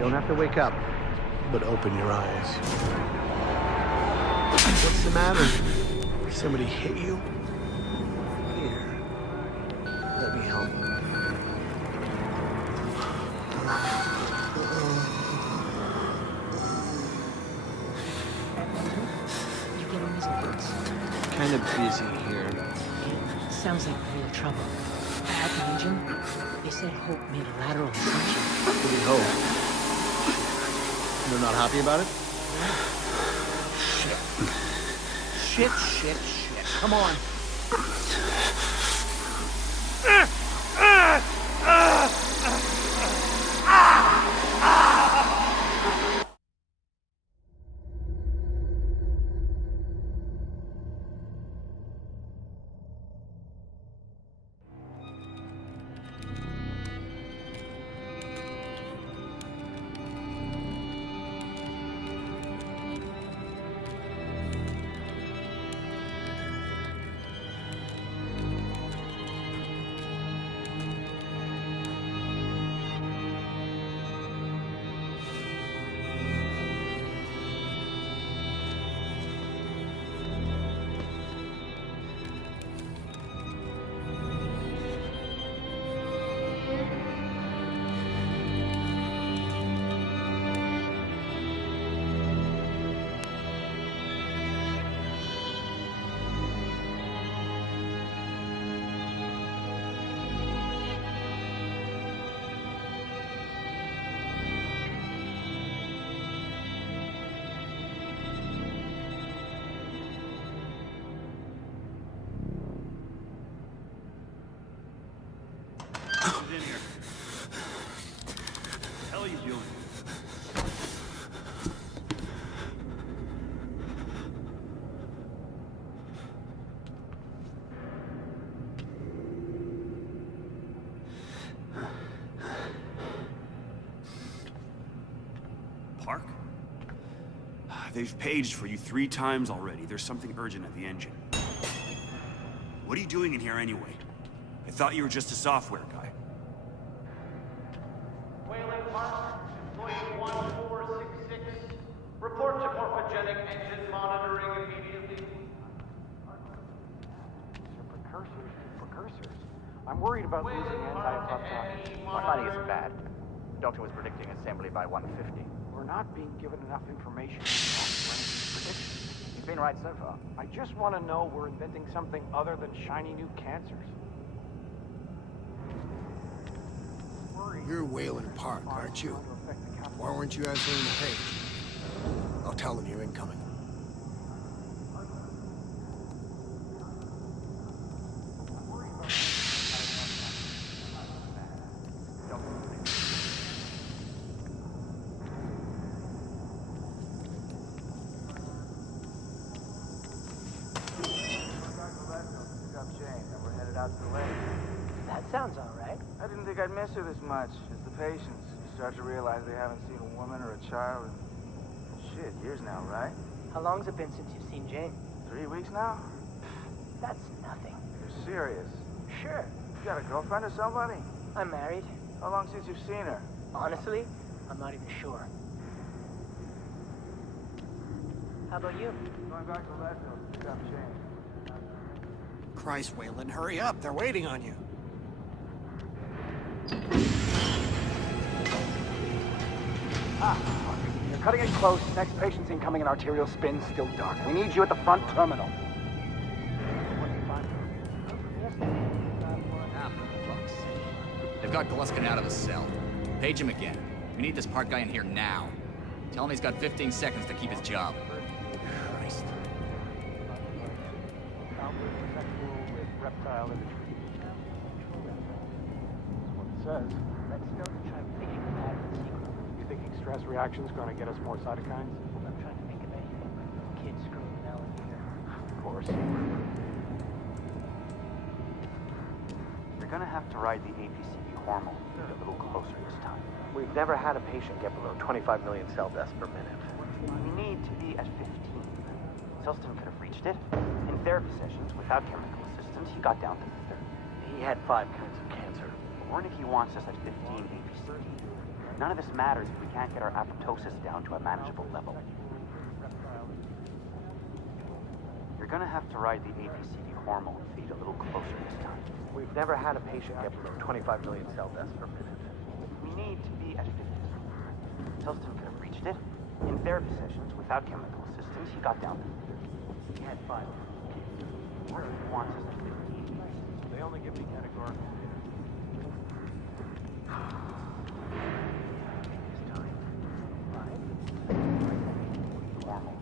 You don't have to wake up, but open your eyes. What's the matter? Somebody hit you? Here. Let me help. You get on these alerts? Kind of busy here. It sounds like real trouble. At the engine, they said Hope made a lateral assumption. What do you hope? You're not happy about it? Shit. Come on. In here. What the hell are you doing? Park? They've paged for you 3 times already. There's something urgent at the engine. What are you doing in here anyway? I thought you were just a software guy. Whaling Park, employee 1466. Report to morphogenic engine monitoring immediately. Precursors. I'm worried about losing anti-apoptosis. My finding isn't bad. The doctor was predicting assembly by 150. We're not being given enough information to his predictions. He's been right so far. I just want to know we're inventing something other than shiny new cancers. You're Whalen Park, aren't you? Why weren't you answering the page? I'll tell them you're incoming. That sounds all right. I didn't think I'd miss her this much. It's the patients. You start to realize they haven't seen a woman or a child in, shit, years now, right? How long's it been since you've seen Jane? 3 weeks now? That's nothing. You're serious? Sure. You got a girlfriend or somebody? I'm married. How long since you've seen her? Honestly, I'm not even sure. How about you? Going back to Leadville to pick up Jane. Christ, Whalen, hurry up. They're waiting on you. You're cutting it close. Next patient's incoming and arterial spin still dark. We need you at the front terminal. They've got Gluskin out of the cell. Page him again. We need this Park guy in here now. Tell him he's got 15 seconds to keep his job. Christ. Reptile imagery. That's what it says. Let's start to try figuring it out in secret. You thinking stress reaction's going to get us more cytokines? I'm trying to think of anything. Kids screwing out here. Of course. You're gonna have to ride the APCB hormone a little closer this time. We've never had a patient get below 25 million cell deaths per minute. We need to be at 15. Selston could have reached it. In therapy sessions, without chemical assistance, he got down to 30. He had 5 kinds of cancer. Wernicke wants us at 15 APCB. None of this matters if we can't get our apoptosis down to a manageable level. You're gonna have to ride the APCD hormone feed a little closer this time. We've never had a patient get below 25 million cell deaths per minute. We need to be at 50. Tilston could have reached it. In therapy sessions, without chemical assistance, he got down to... He had 5. What he wants is a 15. They only give me categorical data. This time. Normal.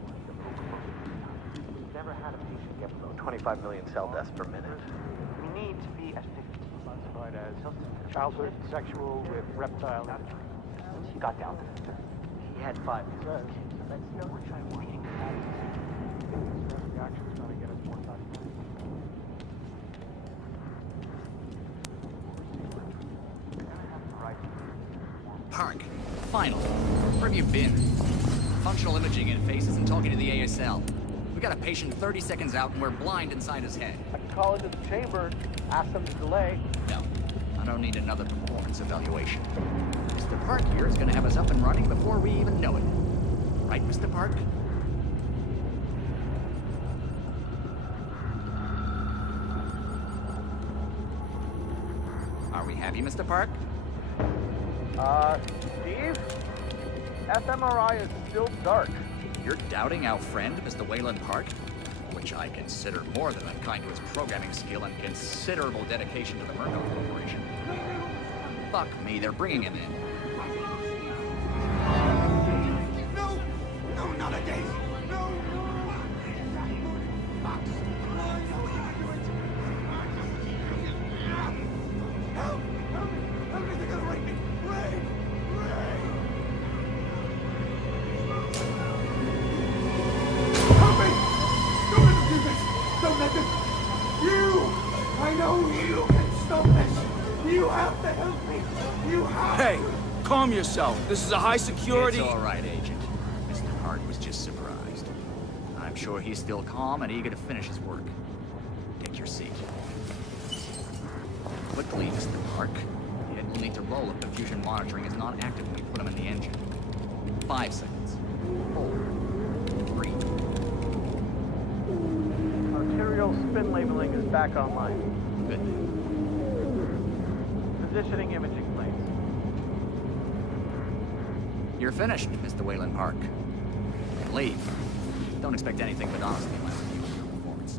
We've never had a patient get below 25 million cell deaths per minute. We need to be at 15. Classified as childhood sexual with reptile imagery. He got down to 50. He had 5. Reaction's gonna get us more documented. Park, finally. Where have you been? Functional imaging interface isn't talking to the ASL. We got a patient 30 seconds out and we're blind inside his head. I can call into the chamber, ask them to delay. No, I don't need another performance evaluation. Mr. Park here is gonna have us up and running before we even know it. Right, Mr. Park? Are we happy, Mr. Park? Steve? fMRI is still dark. You're doubting our friend, Mr. Wayland Park? Which I consider more than unkind to his programming skill and considerable dedication to the Murdo Corporation. Fuck me, they're bringing him in. No! No, not again! No! Help! Help me! Help me! They're gonna rape me! Ray! Ray! Help me! Don't let them do this! Don't let them... You! I know you can stop this! You have to help me! You have Hey, to! calm yourself. This is a high security... It's all right, Agent. Mr. Park was just surprised. I'm sure he's still calm and eager to finish his work. Take your seat. Quickly, Mr. Park. The head will need to roll if the fusion monitoring is not active when we put him in the engine. 5 seconds. 4. 3. Arterial spin labeling is back online. Good. Positioning imaging plates. You're finished, Mr. Wayland Park. You can leave. Don't expect anything but honesty in my review of your performance.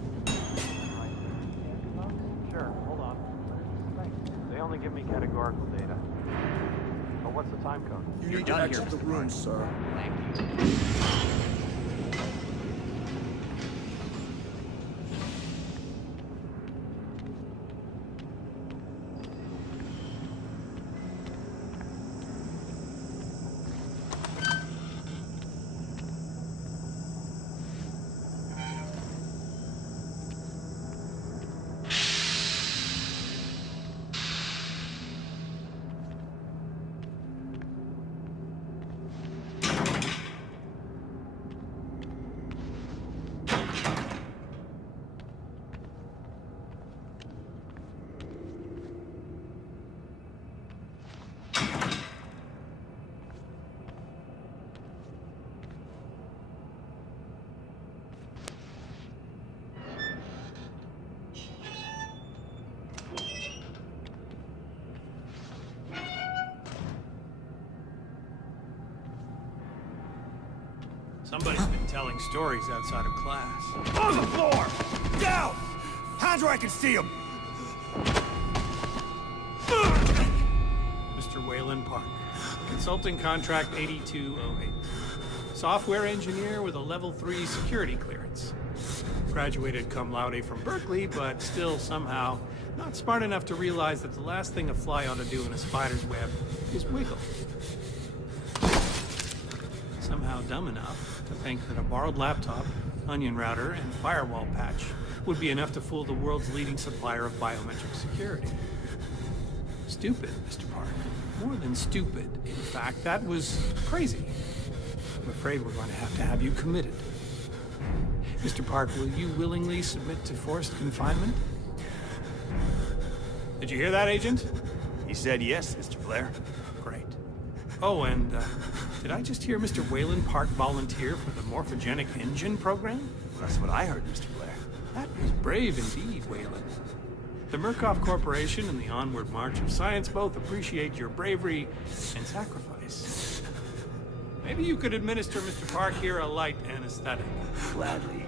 Sure, hold on. They only give me categorical data. But what's the time code? You You're need to done exit here, the Mr. room, Park. sir. Thank you. Somebody's been telling stories outside of class. On the floor! Down! Hands where I can see them! Mr. Wayland Park. Consulting contract 8208. Software engineer with a level 3 security clearance. Graduated cum laude from Berkeley, but still somehow not smart enough to realize that the last thing a fly ought to do in a spider's web is wiggle. Somehow dumb enough to think that a borrowed laptop, onion router, and firewall patch would be enough to fool the world's leading supplier of biometric security. Stupid, Mr. Park. More than stupid. In fact, that was crazy. I'm afraid we're going to have you committed. Mr. Park, will you willingly submit to forced confinement? Did you hear that, Agent? He said yes, Mr. Blair. Great. Oh, and did I just hear Mr. Wayland Park volunteer for the morphogenic engine program? That's what I heard, Mr. Blair. That was brave indeed, Wayland. The Murkoff Corporation and the Onward March of Science both appreciate your bravery and sacrifice. Maybe you could administer Mr. Park here a light anesthetic. Gladly.